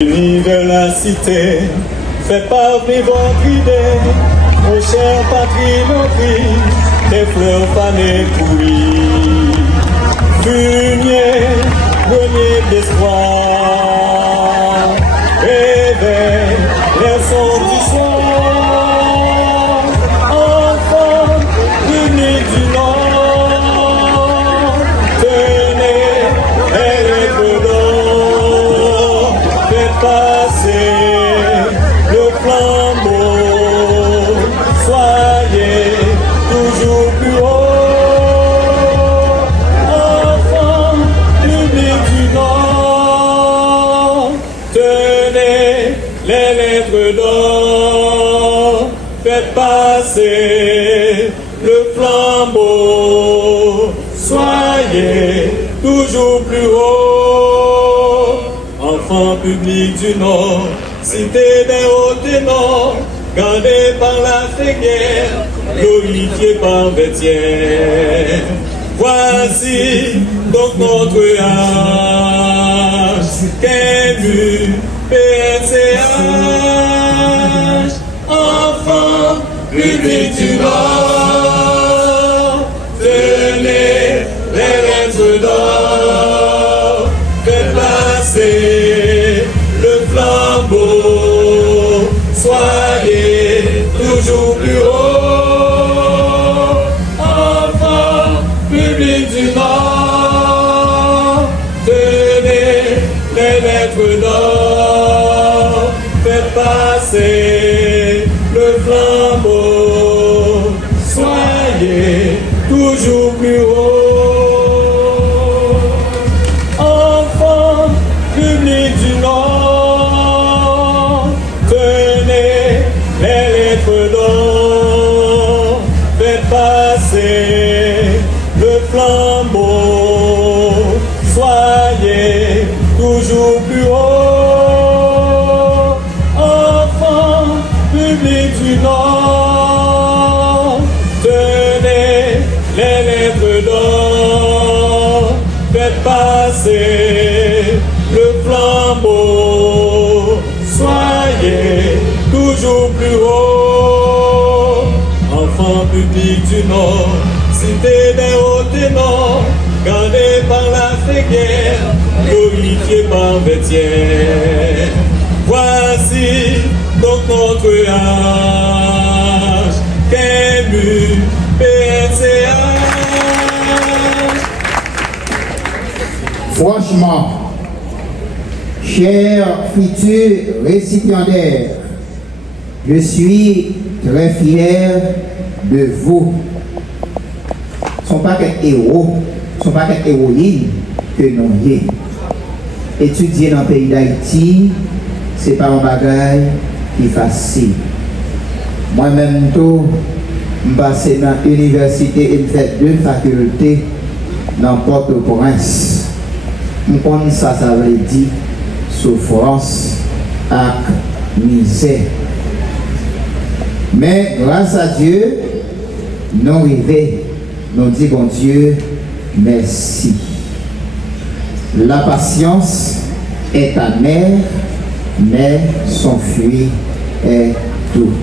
Unis de la cité, fait parmi vos idées, mon cher patrie, nos cris, des fleurs fanées pourries. Fumier, grenier d'espoir, réveille les sons du soir, enfants unis du Nord, tenez les lèvres d'or, faites passer le flambeau, soyez toujours plus haut. Les lettres d'or, faites passer le flambeau, soyez toujours plus haut. Enfants publics du Nord, cité des hauts ténors, gardés par la guerre, glorifiés par Bétienne. Voici donc notre âge, qu'ému PNCH, enfants publics du Nord, tenez les lettres d'or, faites passer le flambeau, soyez toujours plus haut, enfants publics du Nord, tenez les lettres d'or, faites passer le flambeau, soyez toujours plus haut. Enfants publics du Nord, tenez les lettres d'or, faites passer le flambeau, soyez toujours plus haut. Enfants publics du Nord, tenez les lettres d'or, faites passer le flambeau, soyez toujours plus haut. Enfants publics du Nord, cité des hauts ténors, gardés par la guerre, glorifiés par Bétienne. Voici donc notre âge, qu'ému PNCH. Franchement, chers futurs récipiendaires, je suis très fier de vous. Ce ne sont pas des héros, ce ne sont pas des héroïnes que nous sommes. Étudier dans le pays d'Haïti, ce n'est pas un bagage qui est facile. Moi-même, je suis passé dans l'université et j'ai fait 2 facultés dans Port-au-Prince. Je connais ça, ça veut dire souffrance et misère. Mais grâce à Dieu, nous arrivons, nous disons bon Dieu, merci. La patience est amère, mais son fruit est doux.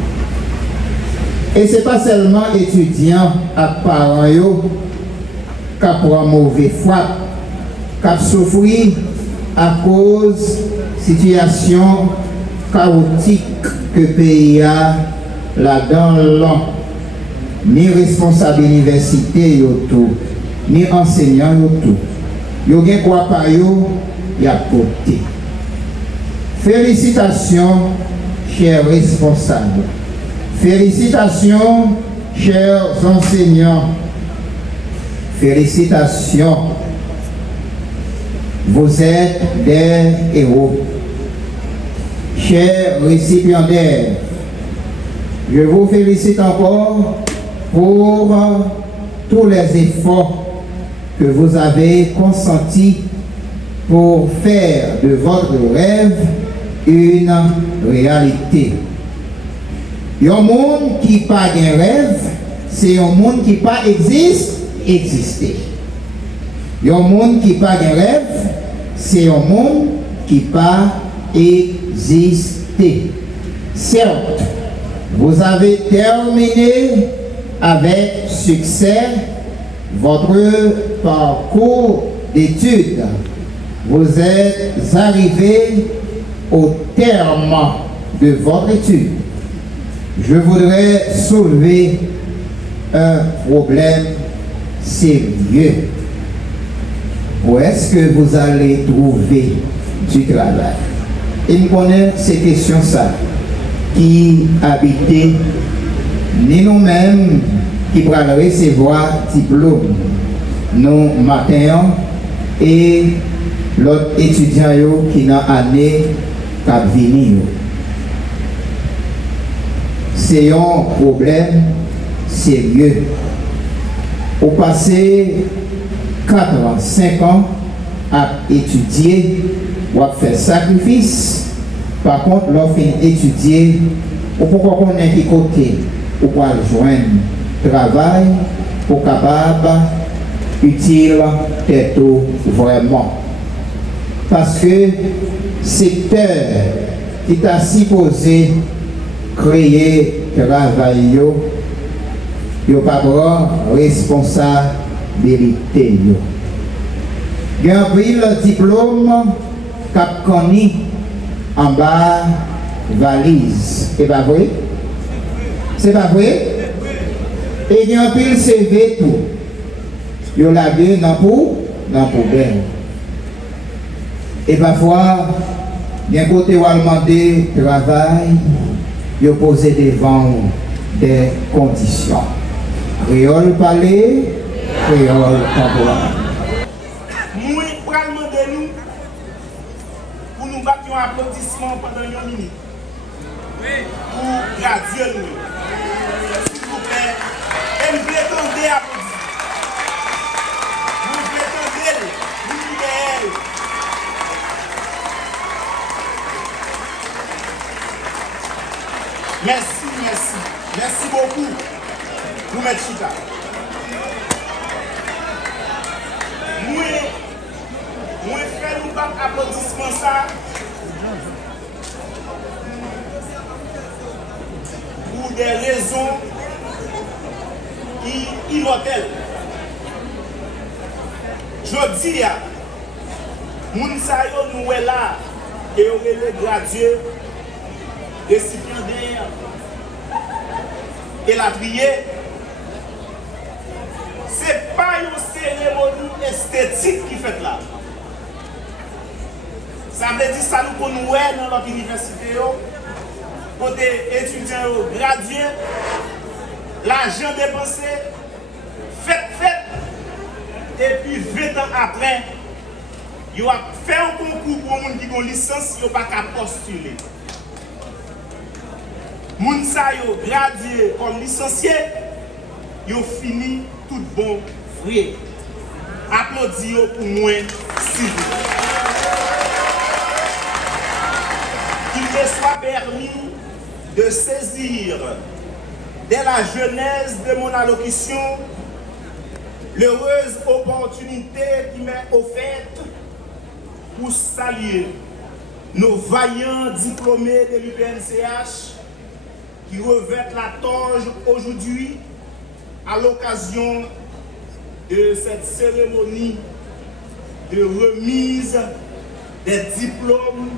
Et ce n'est pas seulement étudiants et parents qui ont mauvais foi, qui ont souffert à cause de la situation chaotique que le pays a là-dedans, ni responsable université, ni enseignant, yo gen quoi par yo, y a porté. Félicitations, chers responsables. Félicitations, chers enseignants. Félicitations. Vous êtes des héros. Chers récipiendaires, je vous félicite encore pour tous les efforts que vous avez consenti pour faire de votre rêve une réalité. Un monde qui n'a pas de rêve, c'est un monde qui pas exister. Un monde qui n'a pas de rêve, c'est un monde qui pas existé. Certes, vous avez terminé avec succès votre parcours d'études. Vous êtes arrivé au terme de votre étude. Je voudrais soulever un problème sérieux. Où est-ce que vous allez trouver du travail? Et nous connaissons ces questions ça qui habitaient ni nous-mêmes qui pourrons recevoir diplôme nous matin et l'autre étudiant qui dans l'année qui a venir. C'est un problème sérieux. Au passé 4 ans, 5 ans à étudier ou à faire sacrifice. Par contre, lorsqu'on étudier, ou pourquoi qu'on est qui côté, ou pour joindre travail, pour capable utile tête vraiment. Parce que secteur qui t'a supposé créer travail, yo pas prendre responsabilité. Il y a un le diplôme cap connu en bas valise. C'est pas vrai? C'est pas vrai? Et il y a un pile CV tout. Il y a la deux dans poubelle. Et parfois, il y a un côté où on demande travail, il pose devant des conditions. Créole parler, créole parler. Nous allons demander nous pour nous battre un applaudissement pendant une minute. Pour graduer nous. S'il vous plaît. Et nous prétendons applaudir. Nous prétendons l'idéal. Merci, merci. Merci beaucoup. Nous mettons Chita. Moi, frère, nous pas applaudissement ça. Pour des raisons immortelles. Je dis, moun sa yo nous est là et on est les gradués, récipiendaires et la prière. C'est pas une cérémonie esthétique qui fait là. Ça veut dire ça nous connaît dans notre université, côté étudiants gradués, l'argent dépensé, fait, et puis 20 ans après, il a fait un concours pour les gens qui ont une licence, ils n'ont pas qu'à postuler. Les gens qui ont gradué comme licenciés, ils ont fini tout bon frère. Applaudissez pour moi, s'il vous plaît. Qu'il me soit permis de saisir, dès la genèse de mon allocution, l'heureuse opportunité qui m'est offerte pour saluer nos vaillants diplômés de l'UPNCH qui revêtent la toge aujourd'hui à l'occasion de cette cérémonie de remise des diplômes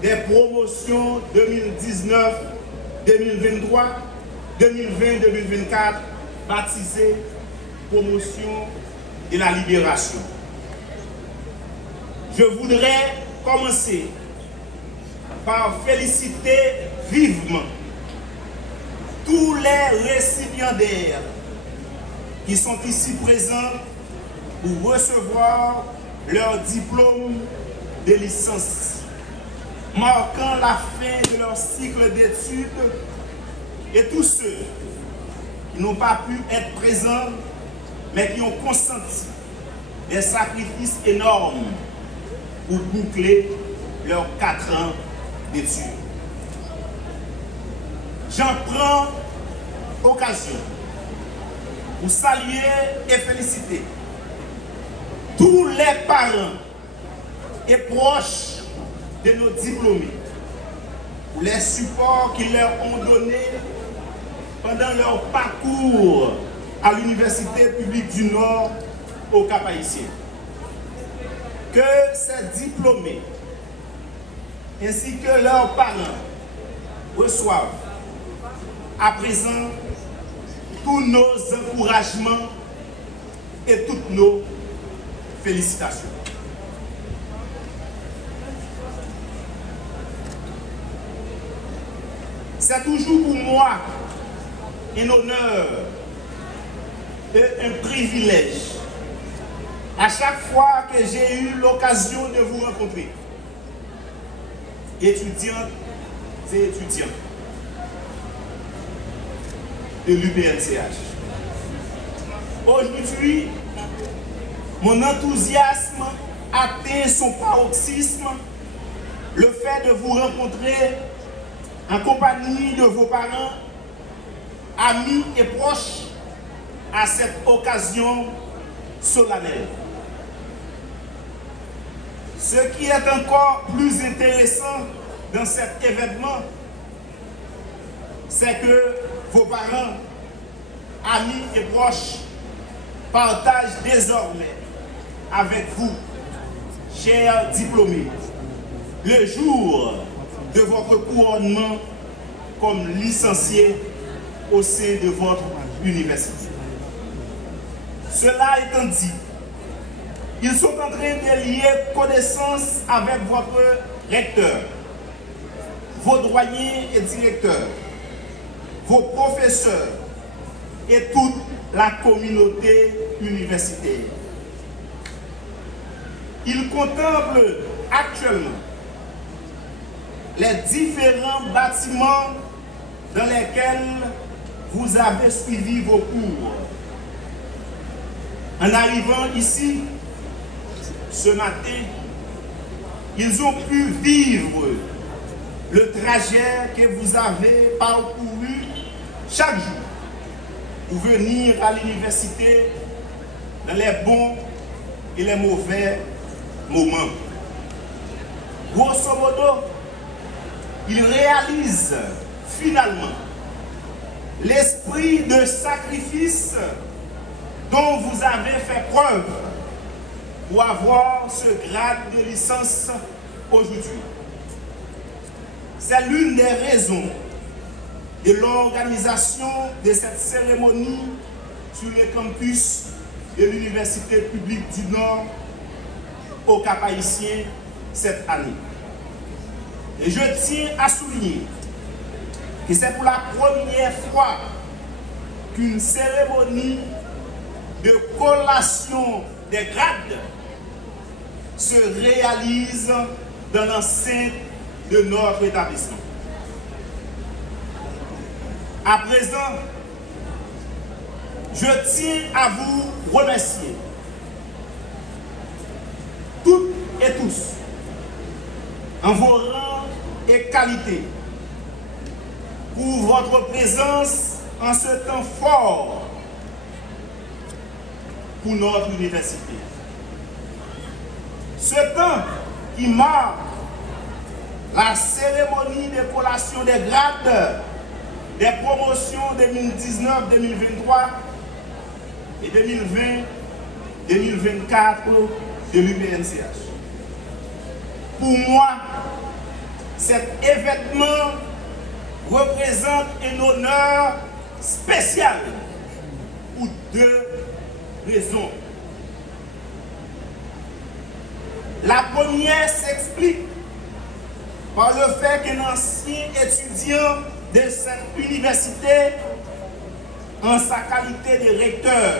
des promotions 2019, 2023, 2020-2024 baptisées promotion de la libération. Je voudrais commencer par féliciter vivement tous les récipiendaires qui sont ici présents pour recevoir leur diplôme de licence, marquant la fin de leur cycle d'études, et tous ceux qui n'ont pas pu être présents mais qui ont consenti des sacrifices énormes pour boucler leurs 4 ans d'études. J'en prends occasion pour saluer et féliciter tous les parents et proches de nos diplômés pour les supports qu'ils leur ont donnés pendant leur parcours à l'Université publique du Nord au Cap-Haïtien. Que ces diplômés ainsi que leurs parents reçoivent à présent tous nos encouragements et toutes nos félicitations. C'est toujours pour moi un honneur et un privilège à chaque fois que j'ai eu l'occasion de vous rencontrer, étudiantes et étudiants de l'UPNCH. Aujourd'hui, mon enthousiasme atteint son paroxysme, le fait de vous rencontrer en compagnie de vos parents, amis et proches à cette occasion solennelle. Ce qui est encore plus intéressant dans cet événement, c'est que vos parents, amis et proches partagent désormais avec vous, chers diplômés, le jour de votre couronnement comme licencié au sein de votre université. Cela étant dit, ils sont en train de lier connaissance avec votre recteur, vos doyens et directeurs, vos professeurs et toute la communauté universitaire. Ils contemplent actuellement les différents bâtiments dans lesquels vous avez suivi vos cours. En arrivant ici, ce matin, ils ont pu vivre le trajet que vous avez parcouru chaque jour pour venir à l'université dans les bons et les mauvais moments. Grosso modo, ils réalisent finalement l'esprit de sacrifice dont vous avez fait preuve pour avoir ce grade de licence aujourd'hui. C'est l'une des raisons de l'organisation de cette cérémonie sur le campus de l'Université publique du Nord au Cap-Haïtien cette année. Et je tiens à souligner que c'est pour la première fois qu'une cérémonie de collation des grades se réalise dans l'enceinte de notre établissement. À présent, je tiens à vous remercier, toutes et tous, en vos rangs et qualités, pour votre présence en ce temps fort pour notre université. Ce temps qui marque la cérémonie de collation des grades des promotions 2019-2023 et 2020-2024 de l'UPNCH. Pour moi, cet événement représente un honneur spécial pour deux raisons. La première s'explique par le fait qu'un ancien étudiant de cette université, en sa qualité de recteur,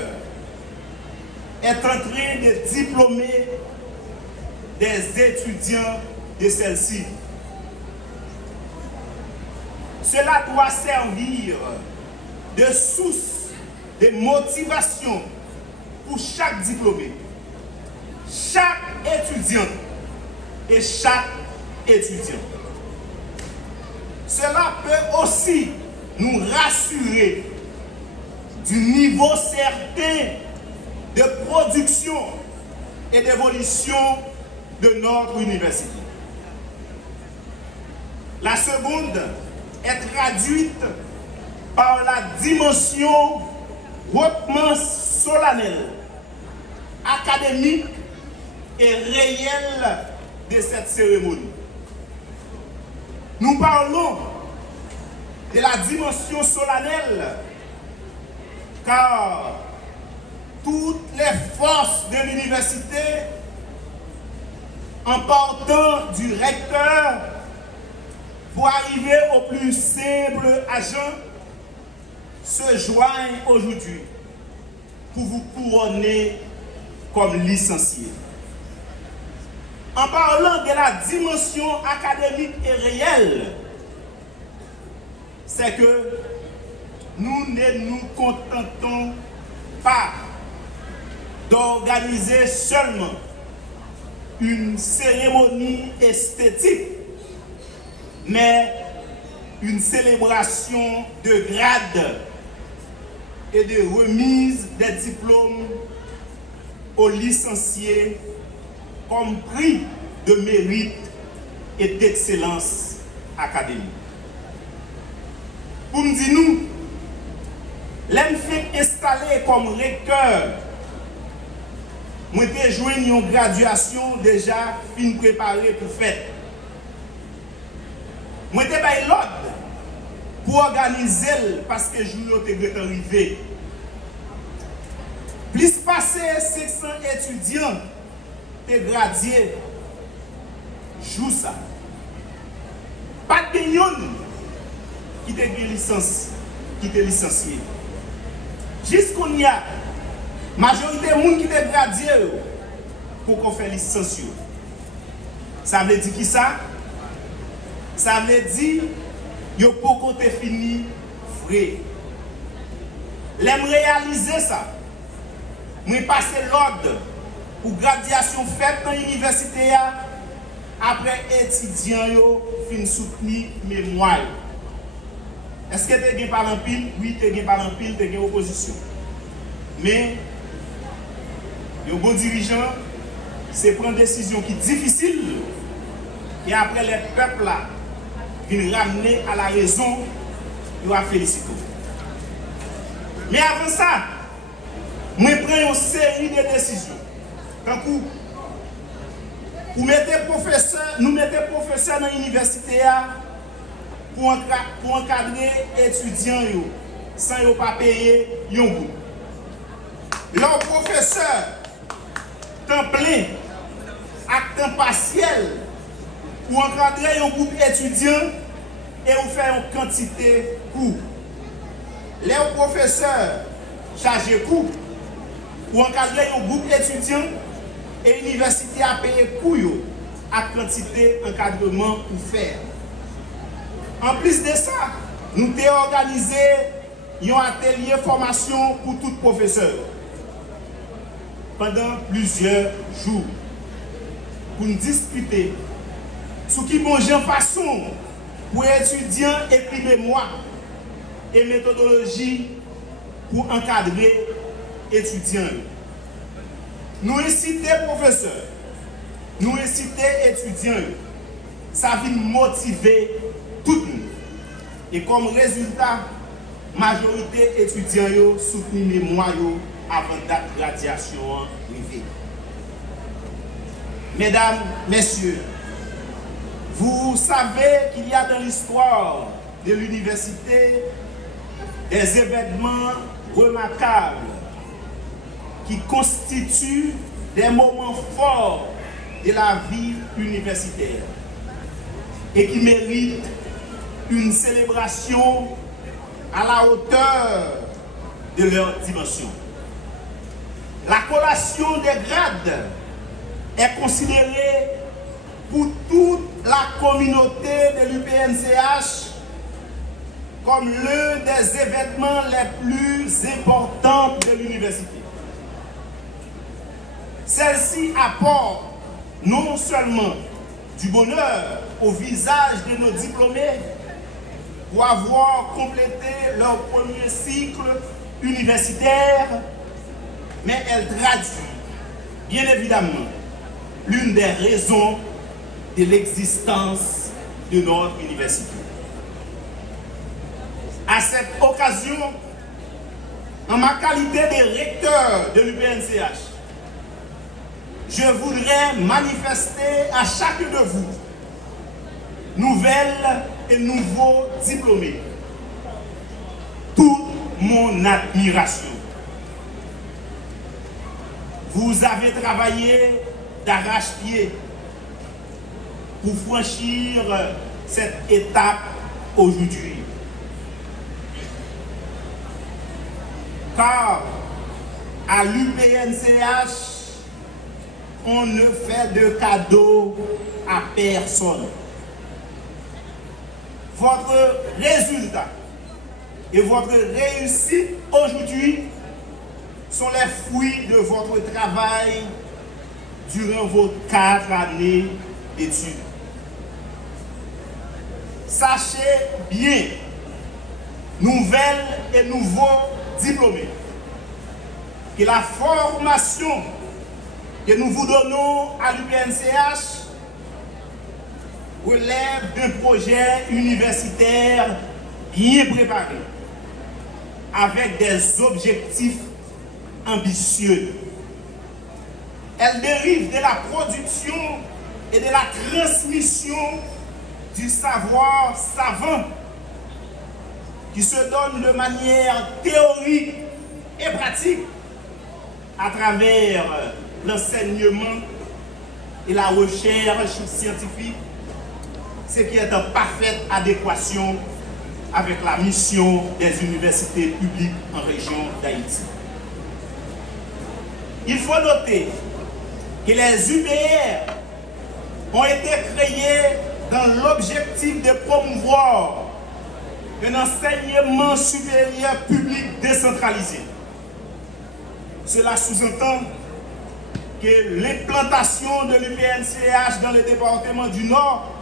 est en train de diplômer des étudiants de celle-ci. Cela doit servir de source de motivation pour chaque diplômé, chaque étudiant et chaque étudiant. Cela peut aussi nous rassurer du niveau certain de production et d'évolution de notre université. seconde est traduite par la dimension hautement solennelle, académique et réelle de cette cérémonie. Nous parlons de la dimension solennelle car toutes les forces de l'université, en partant du recteur pour arriver au plus simple agent, se joignent aujourd'hui pour vous couronner comme licencié. En parlant de la dimension académique et réelle, c'est que nous ne nous contentons pas d'organiser seulement une cérémonie esthétique, mais une célébration de grade et de remise des diplômes aux licenciés comme prix de mérite et d'excellence académique. Pour me dire nous, l'ENFIC installé comme recteur, moi j'ai joué une graduation déjà fin préparée pour faire. Moi j'ai payé l'ordre pour organiser parce que je suis arrivé. Plus passé 500 étudiants te gradués, joue ça. Pas de personne qui te licence, qui te licencié. Jusqu'on y a majorité de monde qui te gradué pour qu'on fasse licence. Ça veut dire qui ça? Ça veut dire yo poko te fini vrai. L'aime réaliser ça. Moi passer l'ordre pour graduation faite dans l'université après étudiants yo fin soutenir mémoire. Est-ce que tu as gagné par un pile? Oui, tu as gagné par un pile, tu as gagné opposition. Mais le bon dirigeant, c'est prendre une décision qui est difficile et après les peuples là viennent ramener à la raison, il va féliciter. Mais avant ça, moi prends une série de décisions. Tant que nous mettez professeurs dans l'université pour encadrer les étudiants sans ne pas payer un bout. Leurs professeurs, temps plein, à temps partiel, pour encadrer un groupe étudiant et vous faire une quantité de cours. Les professeurs chargés de cours pour encadrer un groupe étudiant et l'université a payé cours à quantité d'encadrement pour faire. En plus de ça, nous avons organisé un atelier de formation pour tout professeur pendant plusieurs jours pour nous discuter sur qui bon façon pour étudiants écrire mémoire et méthodologie pour encadrer étudiants. Nous inciter professeurs, nous inciter étudiants, ça vient motiver tout le monde. Et comme résultat, majorité étudiants soutenir mémoire avant date de graduation privée. Mesdames, messieurs, vous savez qu'il y a dans l'histoire de l'université des événements remarquables qui constituent des moments forts de la vie universitaire et qui méritent une célébration à la hauteur de leur dimension. La collation des grades est considérée pour toute la communauté de l'UPNCH comme l'un des événements les plus importants de l'université. Celle-ci apporte non seulement du bonheur au visage de nos diplômés pour avoir complété leur premier cycle universitaire, mais elle traduit bien évidemment l'une des raisons de l'existence de notre université. À cette occasion, en ma qualité de recteur de l'UPNCH, je voudrais manifester à chacun de vous, nouvelles et nouveaux diplômés, toute mon admiration. Vous avez travaillé d'arrache-pied pour franchir cette étape aujourd'hui. Car à l'UPNCH, on ne fait de cadeaux à personne. Votre résultat et votre réussite aujourd'hui sont les fruits de votre travail durant vos 4 années d'études. Sachez bien, nouvelles et nouveaux diplômés, que la formation que nous vous donnons à l'UPNCH relève d'un projet universitaire bien préparé, avec des objectifs ambitieux. Elle dérive de la production et de la transmission du savoir savant qui se donne de manière théorique et pratique à travers l'enseignement et la recherche scientifique, ce qui est en parfaite adéquation avec la mission des universités publiques en région d'Haïti. Il faut noter que les UPR ont été créés dans l'objectif de promouvoir un enseignement supérieur public décentralisé. Cela sous-entend que l'implantation de l'UPNCH dans le département du Nord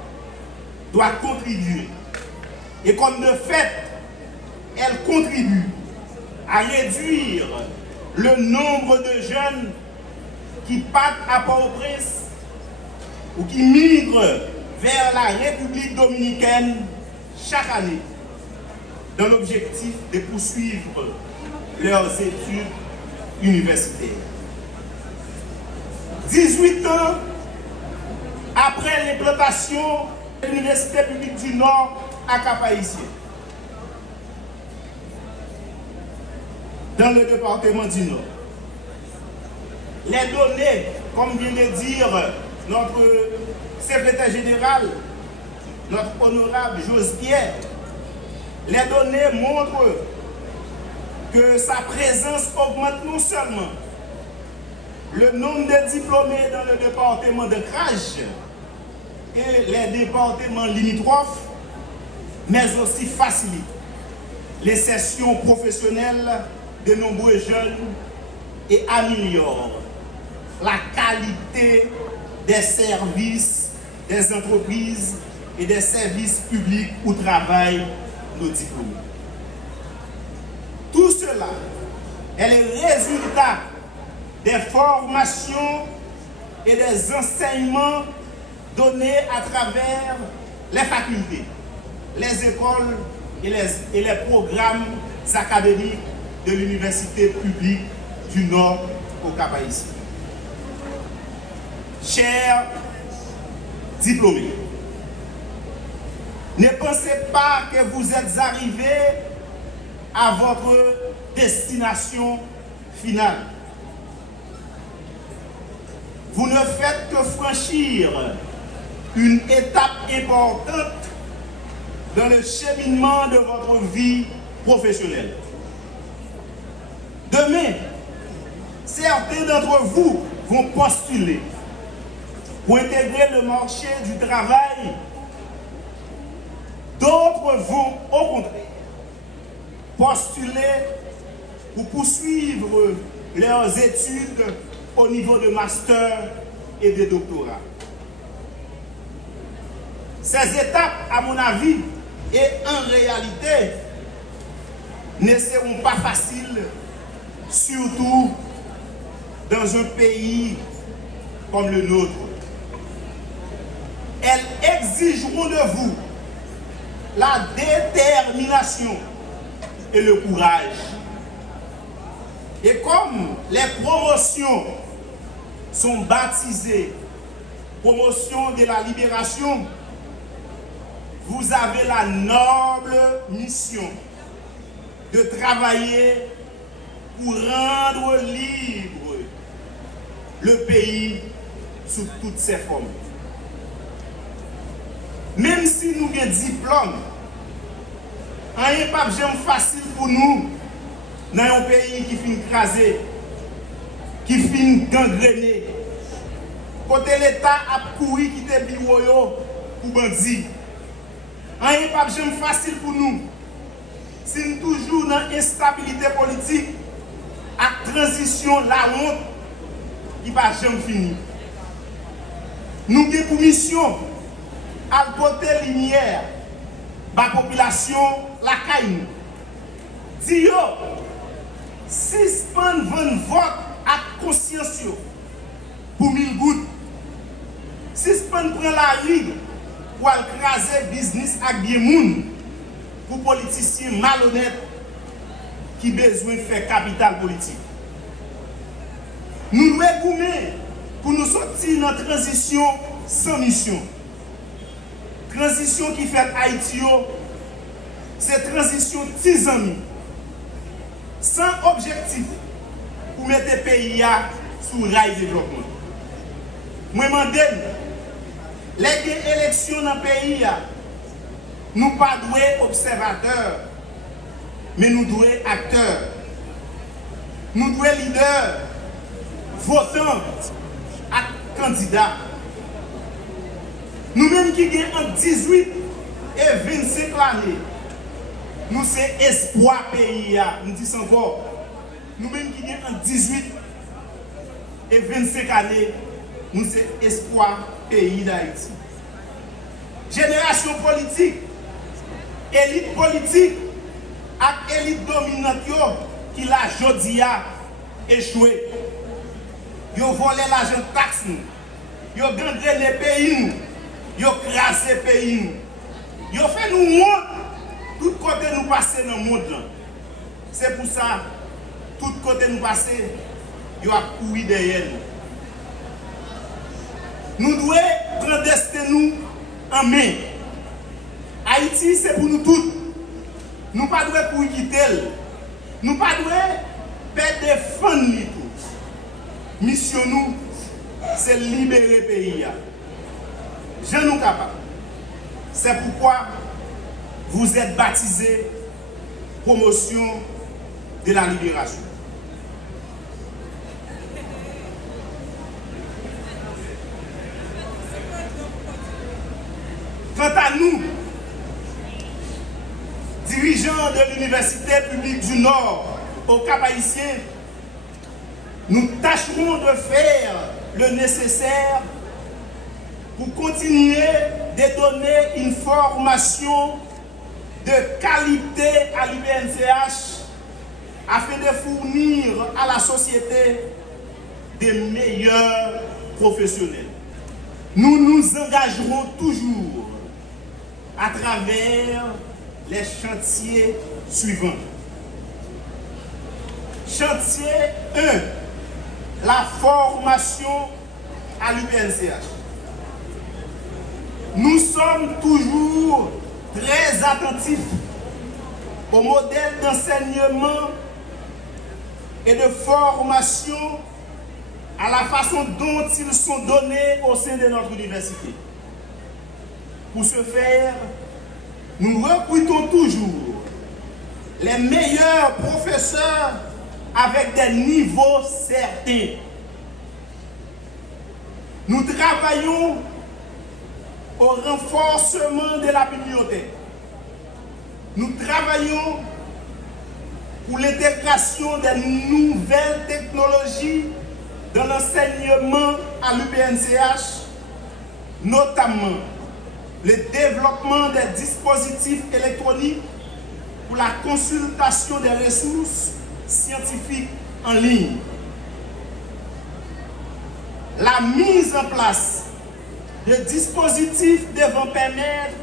doit contribuer. Et comme de fait, elle contribue à réduire le nombre de jeunes qui partent à Port-au-Prince ou qui migrent vers la République dominicaine chaque année dans l'objectif de poursuivre leurs études universitaires. 18 ans après l'implantation de l'Université publique du Nord à Cap-Haïtien, dans le département du Nord, les données, comme vient de dire notre secrétaire général, notre honorable Joseph-Pierre, les données montrent que sa présence augmente non seulement le nombre de diplômés dans le département de Crage et les départements limitrophes, mais aussi facilite l'insertion professionnelle de nombreux jeunes et améliore la qualité des services, des entreprises et des services publics où travaillent nos diplômés. Tout cela est le résultat des formations et des enseignements donnés à travers les facultés, les écoles et les programmes académiques de l'Université publique du Nord au Cap-Haïtien. Chers diplômés, ne pensez pas que vous êtes arrivés à votre destination finale. Vous ne faites que franchir une étape importante dans le cheminement de votre vie professionnelle. Demain, certains d'entre vous vont postuler pour intégrer le marché du travail. D'autres vont, au contraire, postuler pour poursuivre leurs études au niveau de master et de doctorat. Ces étapes, à mon avis, et en réalité, ne seront pas faciles, surtout dans un pays comme le nôtre. Elles exigent exigerons de vous la détermination et le courage. Et comme les promotions sont baptisées promotion de la libération, vous avez la noble mission de travailler pour rendre libre le pays sous toutes ses formes. Même si nous avons un diplôme, rien pas facile pour nous dans un pays qui finit écrasé, qui finit gangréné. Côté l'État a couru qui te bureau pour bandit. Rien pas facile pour nous. Si nous toujours dans l'instabilité politique, à transition, la honte, il va jamais finir. Nous avons pour mission à porter lumière la population, la caille. Dis-yo, suspendre 20 votes à conscience pour 1000 gouttes. Suspendre prendre la rue pour écraser business avec des gens pour politiciens malhonnêtes qui ont besoin de faire capital politique. Nous devons gommer pour nous sortir dans la transition sans mission. Transition qui fait Haïti, c'est transition 10 ans, sans objectif pour mettre le pays sous rail de développement. Moi, je demande, les élections dans le pays, nous ne pas observateurs, mais nous devons acteurs. Nous devons leaders, votants, et candidats. Nous-mêmes qui avons entre 18 et 25 années, nous sommes espoir pays. Nous disons encore, nous-mêmes qui avons entre 18 et 25 années, nous sommes espoir pays d'Haïti. Génération politique, élite politique, et élite dominante qui l'a jodi a échoué. Ils ont volé l'argent de taxe, ils ont gangréné le pays, ils ont crasé le pays. Ils ont fait nous monde, tout côté nous passer dans le monde. C'est pour ça, tout côté nous passer, ils ont couru derrière nous. Nous devons prendre destin nous en main. Haïti, c'est pour nous tous. Nous ne devons pas pour quitter. Nous ne devons pas défendre les tout. Mission nous, c'est libérer le pays. Je nous capable. C'est pourquoi vous êtes baptisés promotion de la libération. Quant à nous, dirigeants de l'Université publique du Nord au Cap-Haïtien, nous tâcherons de faire le nécessaire pour continuer de donner une formation de qualité à l'UNCH afin de fournir à la société des meilleurs professionnels. Nous nous engagerons toujours à travers les chantiers suivants. Chantier 1, la formation à l'UNCH. Nous sommes toujours très attentifs au modèle d'enseignement et de formation, à la façon dont ils sont donnés au sein de notre université. Pour ce faire, nous recrutons toujours les meilleurs professeurs avec des niveaux certains. Nous travaillons au renforcement de la bibliothèque. Nous travaillons pour l'intégration des nouvelles technologies dans l'enseignement à l'UPNCH, notamment le développement des dispositifs électroniques pour la consultation des ressources scientifiques en ligne. La mise en place de dispositifs devant permettre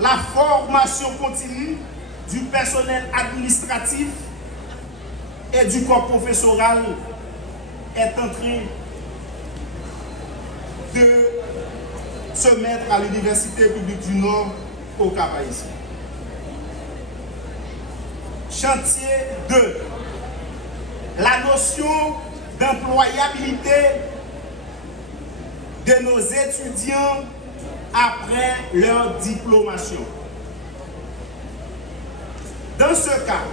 la formation continue du personnel administratif et du corps professoral est en train de se mettre à l'Université publique du Nord au Cap-Haïtien. Chantier 2. La notion d'employabilité de nos étudiants après leur diplomation. Dans ce cas,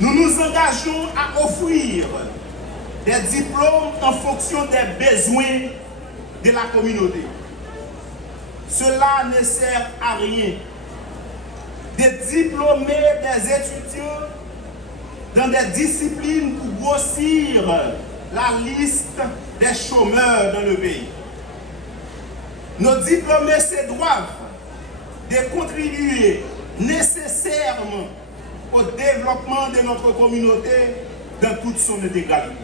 nous nous engageons à offrir des diplômes en fonction des besoins de la communauté. Cela ne sert à rien de diplômer des étudiants dans des disciplines pour grossir la liste des chômeurs dans le pays. Nos diplômés se doivent de contribuer nécessairement au développement de notre communauté dans toute son intégralité.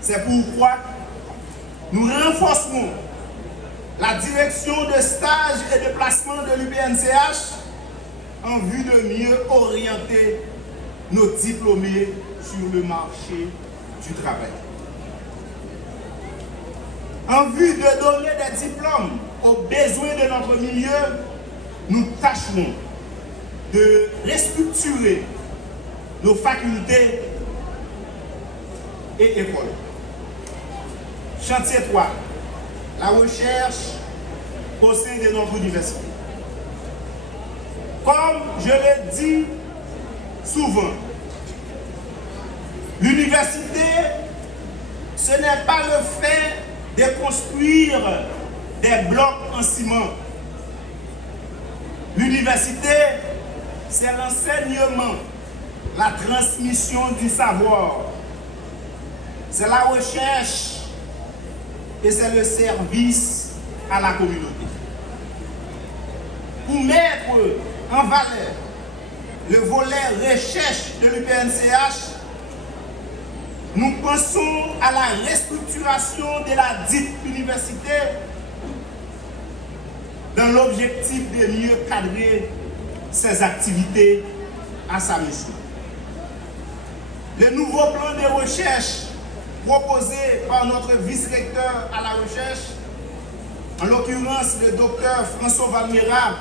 C'est pourquoi nous renforcerons la direction de stage et de placement de l'UPNCH en vue de mieux orienter nos diplômés sur le marché du travail. En vue de donner des diplômes aux besoins de notre milieu, nous tâcherons de restructurer nos facultés et écoles. Chantier 3. La recherche au sein de notre université. Comme je l'ai dit souvent, l'université, ce n'est pas le fait de construire des blocs en ciment. L'université, c'est l'enseignement, la transmission du savoir, c'est la recherche et c'est le service à la communauté. Pour mettre en valeur le volet recherche de l'UPNCH, nous pensons à la restructuration de la dite université dans l'objectif de mieux cadrer ses activités à sa mission. Le nouveau plan de recherche proposé par notre vice-recteur à la recherche, en l'occurrence le docteur François Valmera,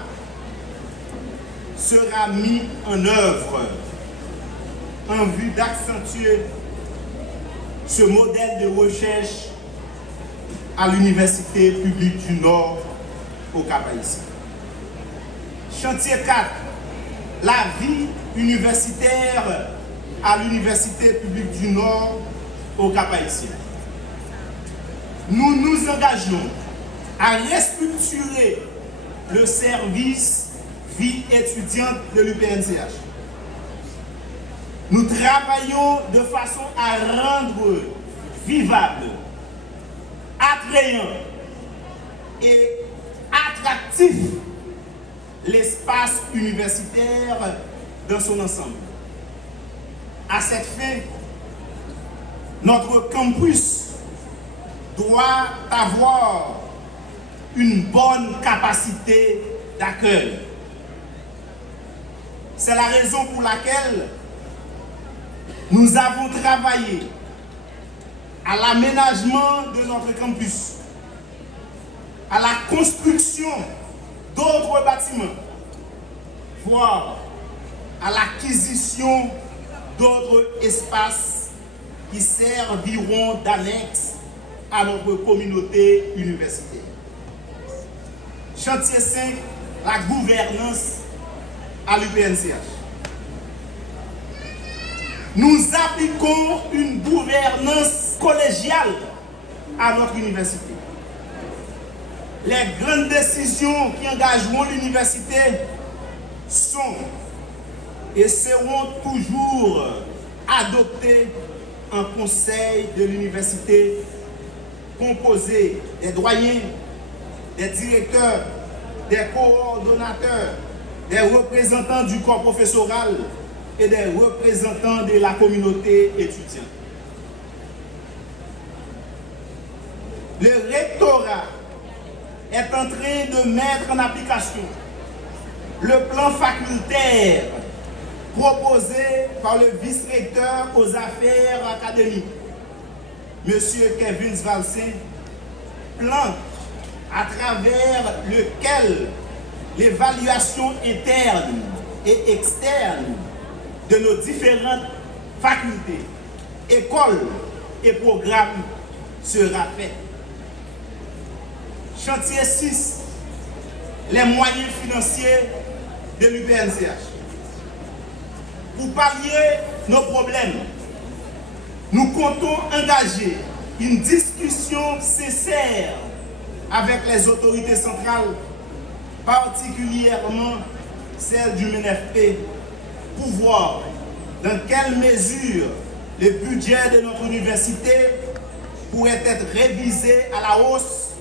sera mis en œuvre en vue d'accentuer ce modèle de recherche à l'Université publique du Nord au Cap-Haïtien. Chantier 4. La vie universitaire à l'Université publique du Nord au Cap-Haïtien. Nous nous engageons à restructurer le service vie étudiante de l'UPNCH. Nous travaillons de façon à rendre vivable, attrayant et attractif l'espace universitaire dans son ensemble. À cette fin, notre campus doit avoir une bonne capacité d'accueil. C'est la raison pour laquelle nous avons travaillé à l'aménagement de notre campus, à la construction d'autres bâtiments, voire à l'acquisition d'autres espaces qui serviront d'annexe à notre communauté universitaire. Chantier 5, la gouvernance à l'UPNCH. Nous appliquons une gouvernance collégiale à notre université. Les grandes décisions qui engageront l'université sont et seront toujours adoptées en conseil de l'université composé des doyens, des directeurs, des coordonnateurs, des représentants du corps professoral et des représentants de la communauté étudiante. Le rectorat est en train de mettre en application le plan facultaire proposé par le vice-recteur aux affaires académiques, M. Kevin Valsin, plan à travers lequel l'évaluation interne et externe de nos différentes facultés, écoles et programmes sera faite. Chantier 6, les moyens financiers de l'UPNCH. Pour pallier nos problèmes, nous comptons engager une discussion sincère avec les autorités centrales, particulièrement celle du MNFP, pour voir dans quelle mesure le budget de notre université pourrait être révisé à la hausse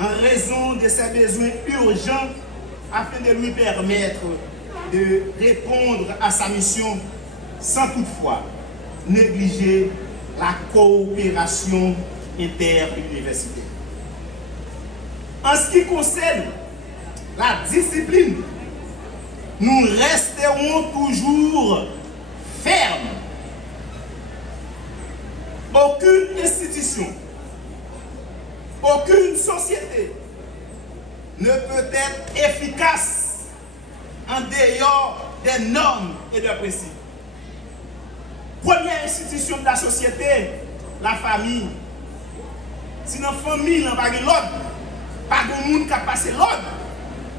en raison de ses besoins urgents afin de lui permettre de répondre à sa mission sans toutefois négliger la coopération interuniversitaire. En ce qui concerne la discipline, nous resterons toujours fermes. Aucune institution, aucune société ne peut être efficace en dehors des normes et des principes. Première institution de la société, la famille. Si dans la famille, on n'a pas l'ordre, pas de monde qui a passé l'ordre,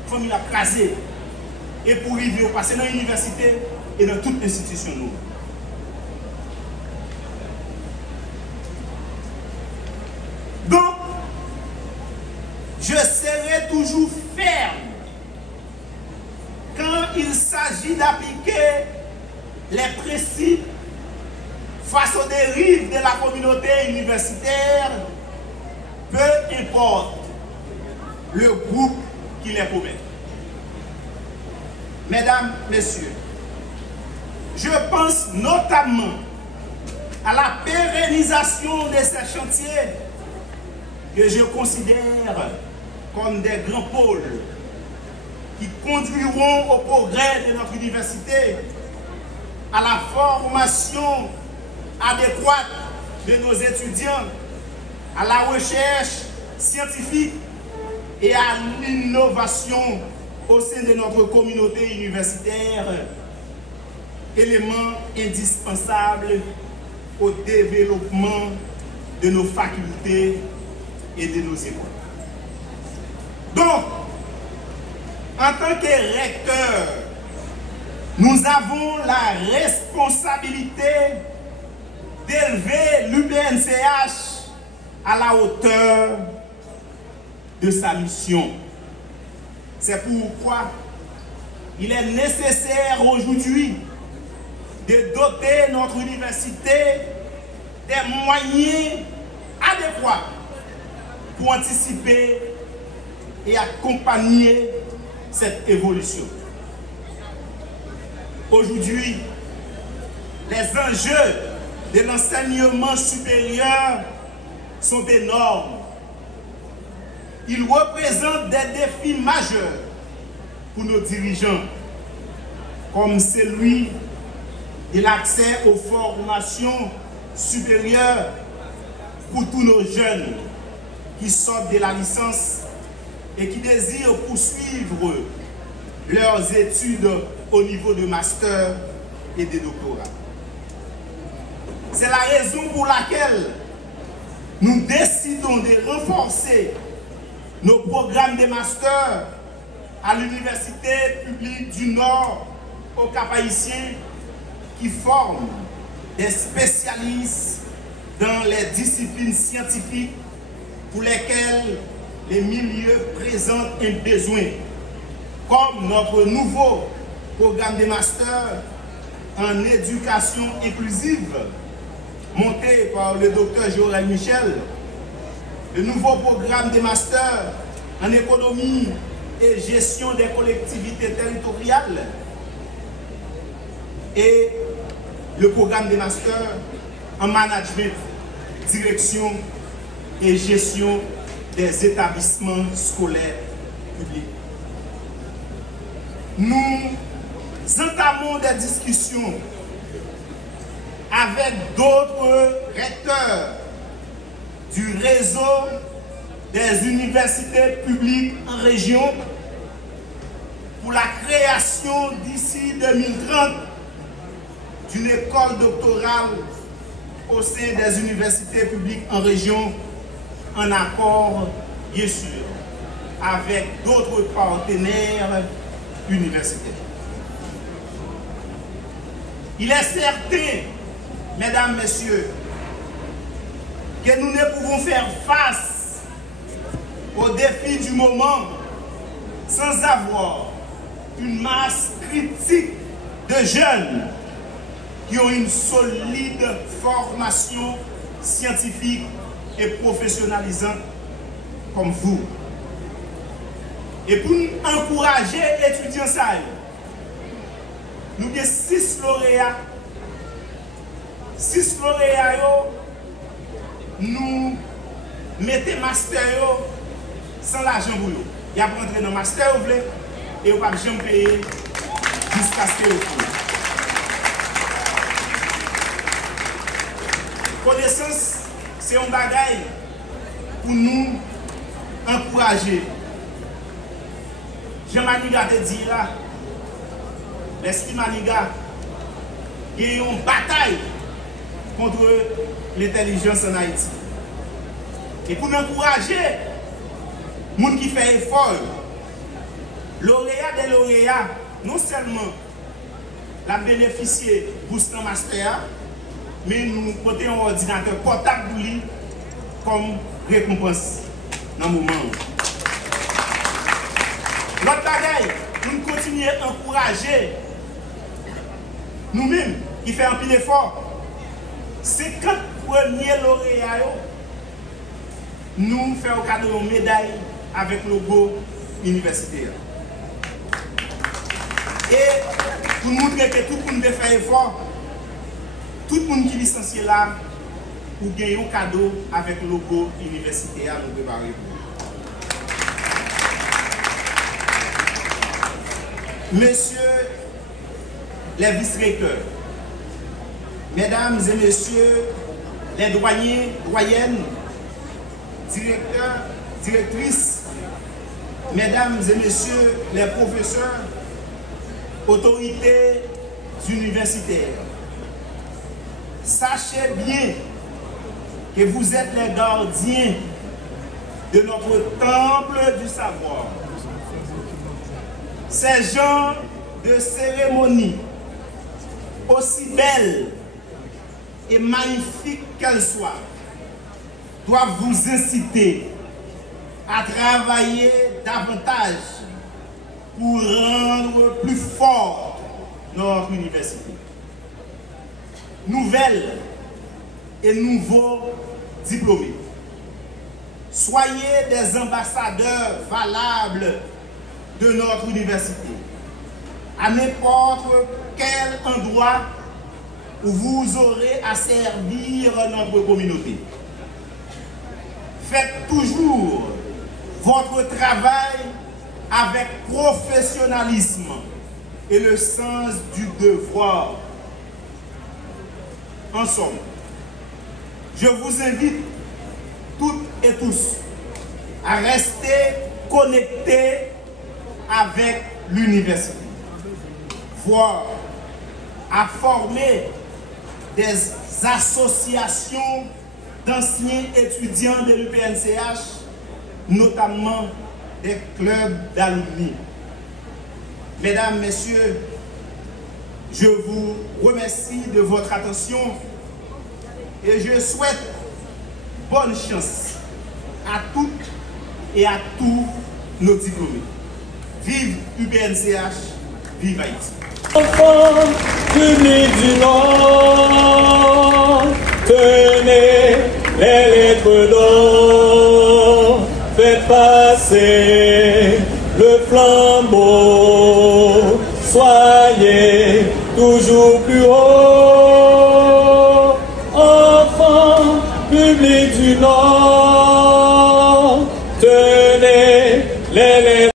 la famille a crasé. Et pour arriver au passé dans l'université et dans toute institution. Donc, je serai toujours ferme quand il s'agit d'appliquer les principes face aux dérives de la communauté universitaire, peu importe le groupe qui les commet. Mesdames, Messieurs, je pense notamment à la pérennisation de ces chantiers que je considère comme des grands pôles qui conduiront au progrès de notre université, à la formation adéquate de nos étudiants, à la recherche scientifique et à l'innovation au sein de notre communauté universitaire, élément indispensable au développement de nos facultés et de nos écoles. Donc, en tant que recteur, nous avons la responsabilité d'élever l'UPNCH à la hauteur de sa mission. C'est pourquoi il est nécessaire aujourd'hui de doter notre université des moyens adéquats pour anticiper et accompagner cette évolution. Aujourd'hui, les enjeux de l'enseignement supérieur sont énormes. Ils représentent des défis majeurs pour nos dirigeants, comme celui de l'accès aux formations supérieures pour tous nos jeunes qui sortent de la licence et qui désirent poursuivre leurs études au niveau de master et de doctorat. C'est la raison pour laquelle nous décidons de renforcer nos programmes de master à l'Université publique du Nord au Cap-Haïtien qui forment des spécialistes dans les disciplines scientifiques pour lesquelles les milieux présentent un besoin, comme notre nouveau programme de master en éducation inclusive monté par le docteur Joël Michel, le nouveau programme de master en économie et gestion des collectivités territoriales et le programme de master en management, direction et gestion des établissements scolaires publics. Nous entamons des discussions avec d'autres recteurs du réseau des universités publiques en région pour la création d'ici 2030 d'une école doctorale au sein des universités publiques en région, en accord, bien sûr, avec d'autres partenaires universitaires. Il est certain, mesdames, messieurs, que nous ne pouvons faire face aux défis du moment sans avoir une masse critique de jeunes qui ont une solide formation scientifique et professionnalisante comme vous. Et pour nous encourager les étudiants, nous avons 6 lauréats. 6 lauréats, nous mettons master sans l'argent pour eux. Il y a pour entrer dans le master et vous ne pouvez jamais payer jusqu'à ce que vous faites. Connaissance, c'est un bagage pour nous encourager. Jean Maniga te dit là, l'esprit Maniga, il y a une bataille contre l'intelligence en Haïti. Et pour nous encourager, les gens qui font effort, lauréat des lauréats, non seulement la bénéficier de bourse en master, mais nous portons un ordinateur portable pour lui comme récompense dans le moment. L'autre bagaille, nous continuons à encourager nous-mêmes qui faisons un pile d'effort. 50 premiers lauréats, nous faisons cadeau de médaille avec le logo universitaire. Et pour montrer que tout le monde fait effort, tout le monde qui est licencié là, pour gagner un cadeau avec le logo universitaire, nous préparons. Messieurs les vice-recteurs, mesdames et messieurs les douaniers, doyennes, directeurs, directrices, mesdames et messieurs les professeurs, autorités universitaires, sachez bien que vous êtes les gardiens de notre temple du savoir. Ces genres de cérémonies, aussi belles et magnifiques qu'elles soient, doivent vous inciter à travailler davantage pour rendre plus forte notre université. Nouvelles et nouveaux diplômés, soyez des ambassadeurs valables de notre université, à n'importe quel endroit où vous aurez à servir notre communauté. Faites toujours votre travail avec professionnalisme et le sens du devoir. En somme, je vous invite toutes et tous à rester connectés avec l'université, voire à former des associations d'anciens étudiants de l'UPNCH, notamment des clubs d'alumni. Mesdames, Messieurs, je vous remercie de votre attention et je souhaite bonne chance à toutes et à tous nos diplômés. Vive UPNCH, vive Haïti. Enfants publics du Nord, tenez les lettres d'or, faites passer le flambeau, soyez toujours plus haut.